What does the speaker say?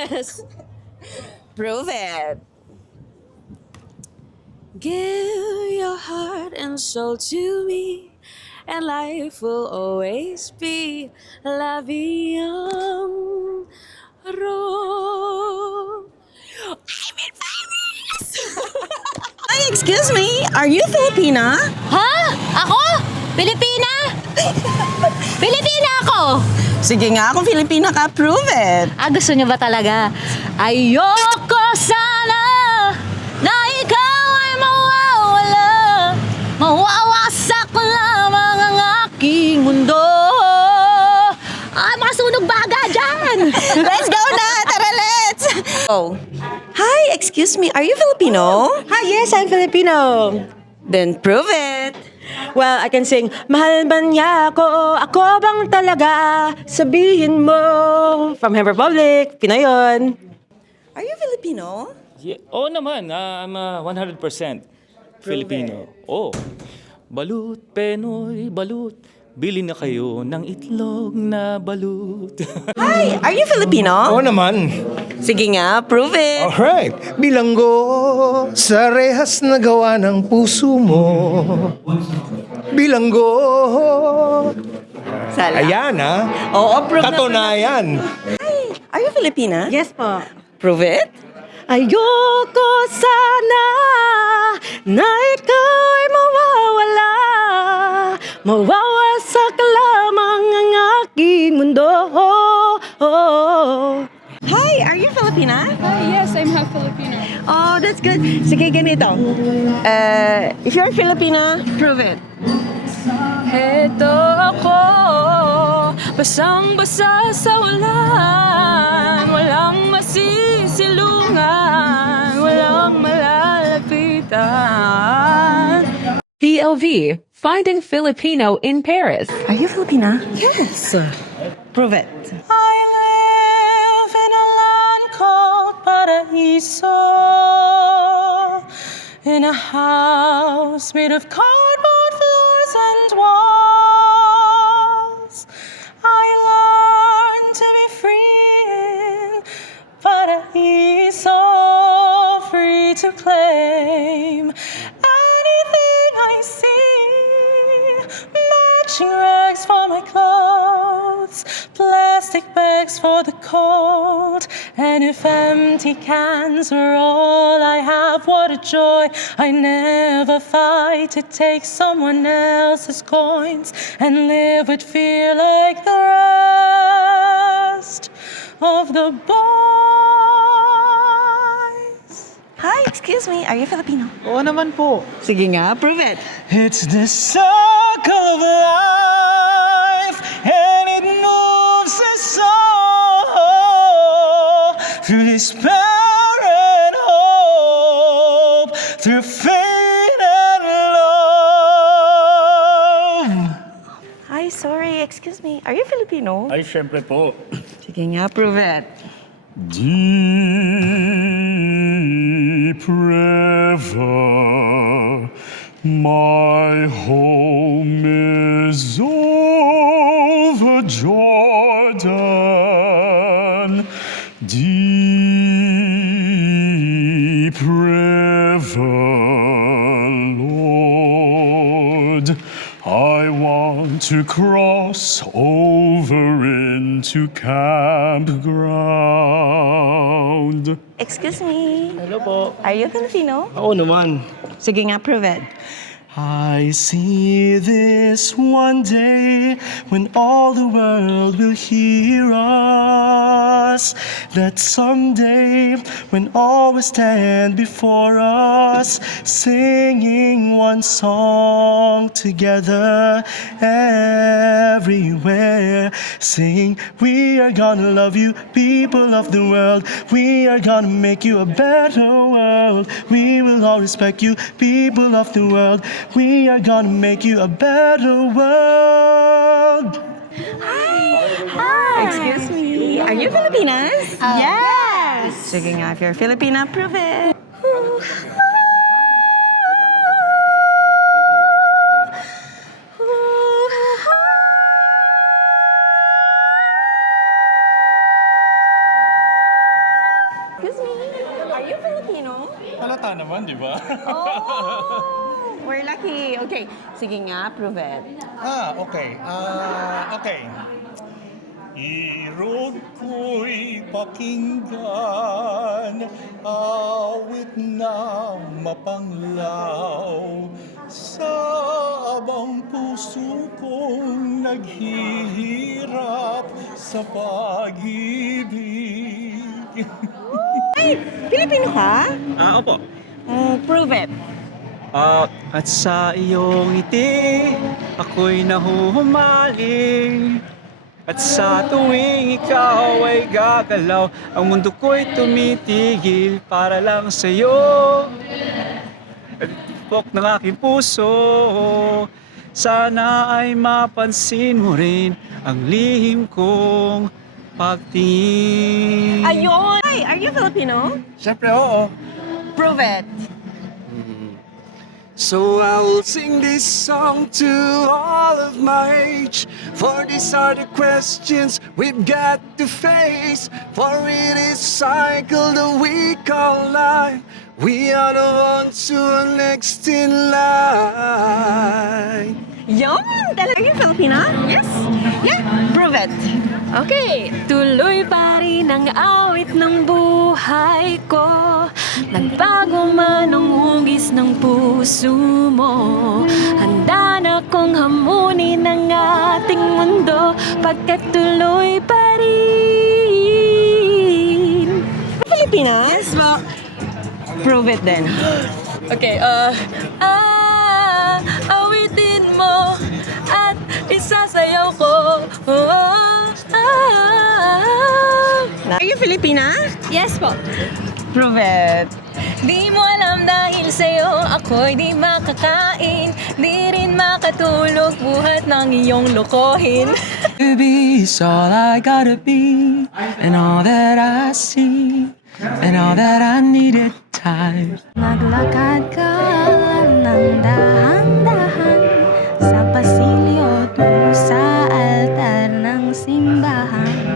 Yes. Prove it. Give your heart and soul to me, and life will always be la vie en rose. I'm in Paris! Ay, excuse me, are you Filipina? Ha? Ako? Pilipina? Pilipina ako! Sige nga, kung Filipina ka, prove it. Gusto niyo ba talaga? Ayoko sana na ikaw ay mawawala. Mawawasak lamang ang aking mundo. Mga sunog baga dyan! Let's go na! Tara, let's! Oh. Hi, excuse me, are you Filipino? Hi, yes, I'm Filipino. Then prove it. Well, I can sing, mahal ba niya ako bang talaga, sabihin mo. From Hem Republic, Pinoy yun. Are you Filipino? Yeah. Oo naman, I'm 100% Filipino. Oh, balut, Penoy, balut. Bili na kayo ng itlog na balut. Hi, are you Filipino? Oo naman. Sige nga, prove it. Alright. Bilanggo sa rehas na gawa ng puso mo. Bilanggo. Sala. Ayan ha. Oo, prove na. Katunayan. Are you Filipina? Yes po. Prove it. Ayoko sana na ikaw ay mawawala. Mawawasak lamang ang aking mundo. Hi, are you Filipina? Yes, I'm half Filipino. Oh, that's good. Sige, ganito. If you're Filipina, prove it. Heto ako, basang-basa sa ulan. Walang masisilungan, walang malalapitan. PLV, Finding Filipino in Paris. Are you Filipina? Yes. Prove it. I live in a land called Paraiso, in a house made of cardboard floors and walls. I learned to be free in Paraiso, free to claim anything I see. Matching rags for my clothes, plastic bags for the cold. And if empty cans are all I have, what a joy. I never fight to take someone else's coins and live with fear like the rest of the boys. Hi, excuse me, are you Filipino? Oo naman po. Sige nga, prove it. It's the circle of life, and it moves us all through despair and hope, through fate and love. Hi, sorry, excuse me, are you Filipino? Ay, syempre po. Sige nga, prove it. Deep river, my home is over Jordan. Deep river, Lord, I want to cross over into campground. Excuse me, Hello po. are you Filipino? Oo naman. Sige nga, prove it. I see this one day when all the world will hear us. That someday when all will stand before us, singing one song together everywhere. Singing, we are gonna love you, people of the world. We are gonna make you a better world. We will all respect you, people of the world. We are gonna make you a better world. Hi. Excuse me, are you Filipinas? Yes! Sige nga, if you're Filipina, prove it. naman, di ba? Oh, we're lucky. Okay, sige nga, prove it. Okay. Okay. Irog ko'y pakinggan, awit na mapanglaw, sa abang puso kong naghihirap sa pag-ibig. Filipino ka? Opo. Prove it. At sa iyong ngiti, ako'y nahuhumaling. At sa tuwing ikaw ay gagalaw, ang mundo ko'y tumitigil para lang sa'yo. At pok ng aking puso, sana ay mapansin mo rin ang lihim kong pagtingin. Ayun! Hi, are you Filipino? Siyempre, oo. Prove it. So I will sing this song to all of my age, for these are the questions we've got to face. For it is cycle that we call life. We are the ones who are next in line. Yun! Talaga yung Filipina? Yes! Yeah, prove it. Okay, tuloy pa rin ang awit ng buhay ko. Nagbago man ang hugis ng puso mo. Handa na kong hamunin ang ating mundo, pagkat tuloy pa rin. Filipina? Yes, po. Prove it then. Okay, awitin mo at isasayaw ko. Are you Filipina? Yes po. Prove it. Di mo alam dahil sa'yo ako'y di makakain, di rin makatulog buhat ng iyong lokohin. To be is all I gotta be, and all that I see, and all that I need at times. Naglakad ka ng dahan-dahan sa pasilyo tungo sa altar ng simbahan.